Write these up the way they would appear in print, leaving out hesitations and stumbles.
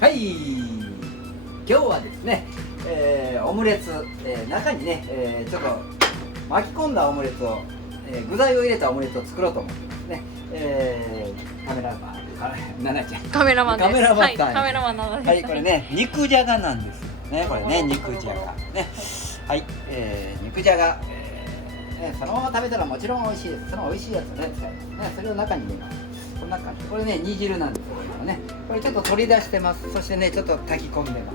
はい、今日はですね、オムレツ、中にね、ちょっと巻き込んだオムレツを、具材を入れたオムレツを作ろうと思ってますね。カメラマン、ナナちゃん。カメラマンです。カメラマンさん。はい、カメラマンナナです。はい、これね、肉じゃがなんですよね。これね、肉じゃが。ね、はい、肉じゃが、そのまま食べたらもちろん美味しいです。その美味しいやつをね、使いますね。それを中に入れます。こんな感じ。これね、煮汁なんですよ。これね。これちょっと取り出してます。そしてね、ちょっと炊き込んでます。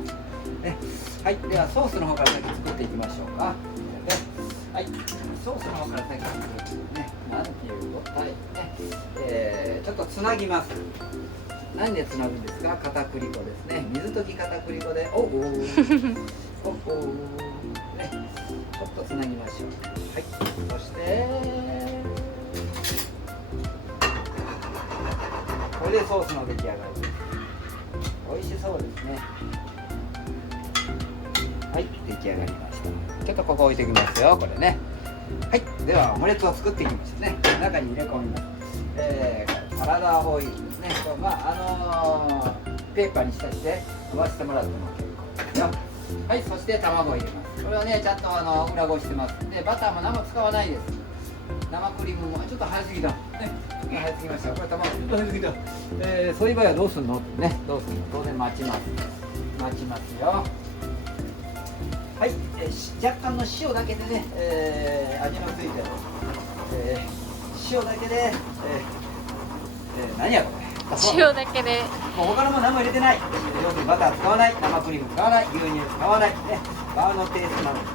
ね。はい、ではソースの方から先作っていきましょうか。ね、はい、ソースの方から先作っていくね。なんていうこと、はい、ね。ちょっとつなぎます。何でつなぐんですか？片栗粉ですね。水溶き片栗粉で、おおね、ちょっとつなぎましょう。はい、そしてこれでソースの出来上がりです。美味しそうですね。はい、出来上がりました。ちょっとここ置いておきますよ、これね。はい、ではオムレツを作っていきましょうね。中に入れ込みます。サラダオイルですね。ペーパーに浸して伸ばしてもらっても結構ですよ。はい、そして卵を入れます。これはね、ちゃんと裏ごししてます。で、バターも何も使わないです。生クリームもちょっと早すぎた。ね、早すぎました。これ卵ちょっと早すぎた。そういう場合はどうするのってね、どうするの？当然待ちます。待ちますよ。はい、若干の塩だけでね、味のついてる、塩だけで、何やこれ。塩だけで。もう他のもの何も入れてない。要するにバター使わない、生クリーム使わない、牛乳使わない、ね、バーのペーストなんですね。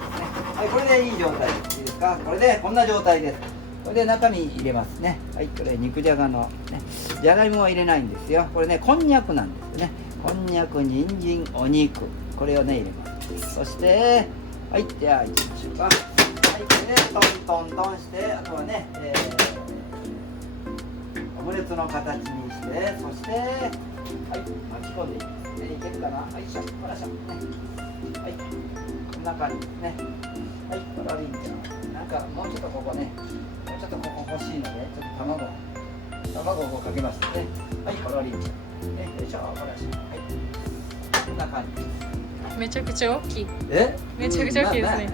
はい、これでいい状態です。いいですか？これでこんな状態です。これで中身入れますね。はい、これ肉じゃがのね、じゃがいもは入れないんですよ。これね、こんにゃくなんですよね。こんにゃく、人参、お肉、これをね入れます。そして、はい、じゃあ行きましょうか。はい、これでトントントンして、あとはね、オムレツの形にして、そして、はい、巻き込んでいきます。いけるかな？はい、しょ、ほらしょ、ね。はい、こんな感じですね。はい、コロリンちゃん。なんかもうちょっとここね、もうちょっとここ欲しいので、ちょっと卵をかけましたね。はい、コロリンちゃん。ね、よいしょ、ほらしょ。はい、こんな感じです。めちゃくちゃ大きい。めちゃくちゃ大きいですね。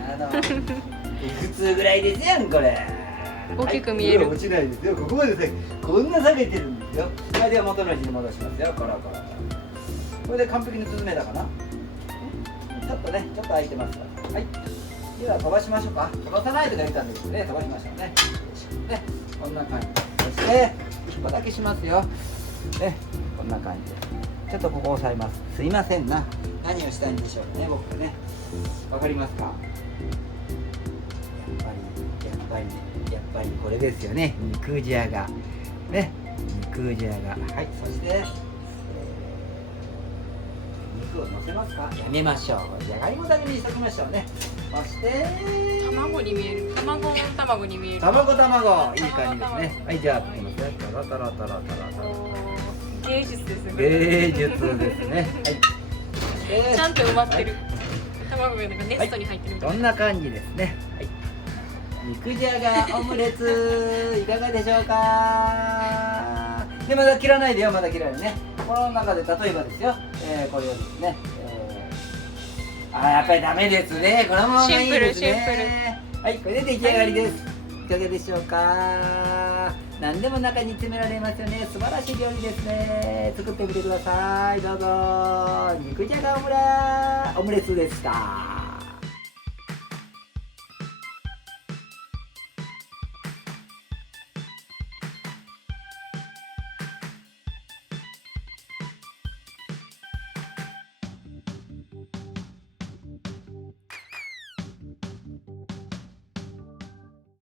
普通ぐらいですやん、これ。大きく見える。落ちないですよ。ここまでこんな下げてるんですよ。はい、では元の位置に戻しますよ。コロコロ。これで完璧に包めたかな。ちょっとね、ちょっと空いてますから。はい。では飛ばしましょうか。飛ばさないとか言ったんですけどね、飛ばしましょうね。ね、こんな感じ。そして一個だけしますよ。ね、こんな感じで。ちょっとここ押さえます。すいませんな。何をしたいんでしょうね、僕ね。わかりますか？やっぱりこれですよね。肉じゃが。ね、肉じゃが。はい、そして、肉を乗せますか？やめましょう。じゃがいもだけにしときましょうね。そして、卵に見える。卵に見える。卵、いい感じですね。はい、じゃあ、このね、トロトロトロトロトロ。芸術ですね。芸術ですね。はい。ちゃんと埋まってる。卵がなんかネストに入ってるみたいな。こんな感じですね。はい。肉じゃがオムレツいかがでしょうか？で、まだ切らないでよ、まだ切らないね。この中で例えばですよ、これをですね、やっぱりダメですね。このままがいいですね。はい、これで出来上がりです。いかがでしょうか？何でも中に詰められますよね。素晴らしい料理ですね。作ってみてください。どうぞ。肉じゃがオムレツでした。